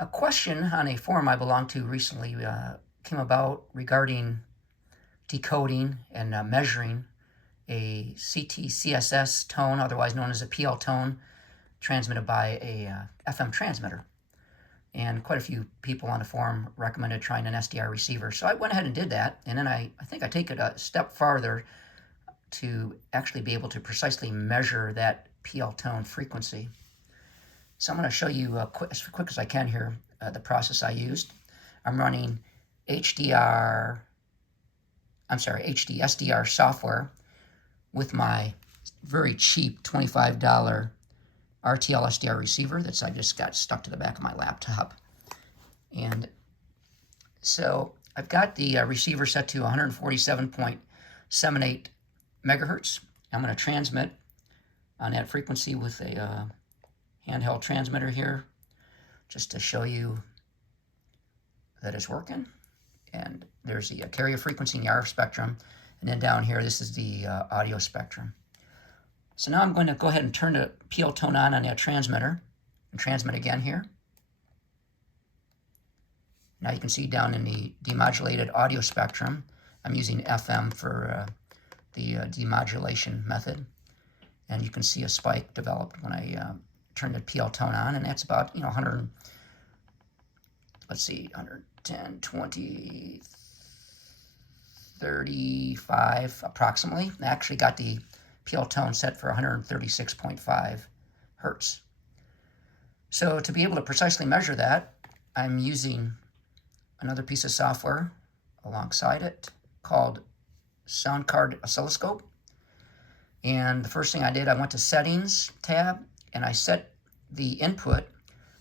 A question on a forum I belonged to recently came about regarding decoding and measuring a CTCSS tone, otherwise known as a PL tone, transmitted by a FM transmitter. And quite a few people on the forum recommended trying an SDR receiver. So I went ahead and did that, and then I think I take it a step farther to actually be able to precisely measure that PL tone frequency. So I'm going to show you as quick as I can here the process I used. I'm running HDSDR software with my very cheap $25 RTL-SDR receiver that's I just got stuck to the back of my laptop. And so I've got the receiver set to 147.78 megahertz. I'm going to transmit on that frequency with a handheld transmitter here, just to show you that it's working. And there's the carrier frequency in the RF spectrum, and then down here, this is the audio spectrum. So now I'm going to go ahead and turn the PL tone on that transmitter and transmit again here. Now you can see down in the demodulated audio spectrum, I'm using FM for the demodulation method. And you can see a spike developed when I turn the PL tone on, and that's about 110, 20, 35 approximately. I actually got the PL tone set for 136.5 hertz. So to be able to precisely measure that, I'm using another piece of software alongside it called Sound Card Oscilloscope. And the first thing I did, I went to Settings tab, and I set the input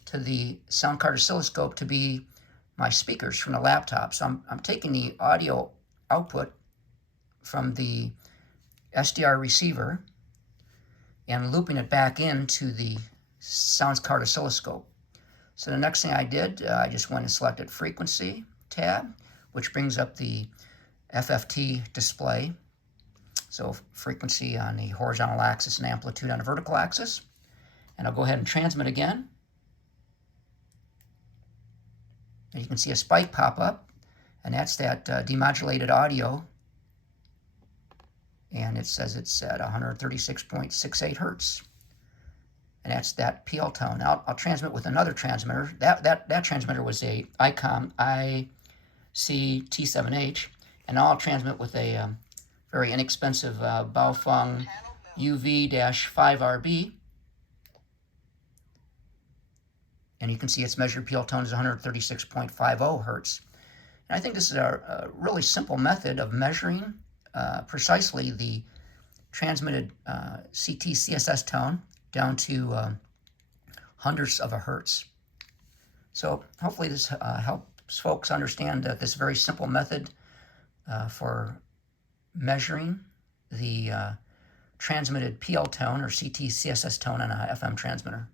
to the sound card oscilloscope to be my speakers from the laptop. So I'm taking the audio output from the SDR receiver and looping it back into the sound card oscilloscope. So the next thing I did, I just went and selected Frequency tab, which brings up the FFT display. So frequency on the horizontal axis and amplitude on the vertical axis. And I'll go ahead and transmit again. And you can see a spike pop up, and that's that demodulated audio. And it says it's at 136.68 hertz. And that's that PL tone. Now I'll transmit with another transmitter. That transmitter was a ICOM IC-T7H. And now I'll transmit with a very inexpensive Baofeng UV-5RB. And you can see its measured PL tone is 136.50 hertz. And I think this is a really simple method of measuring precisely the transmitted CTCSS tone down to hundredths of a hertz. So hopefully this helps folks understand this very simple method for measuring the transmitted PL tone or CTCSS tone on a FM transmitter.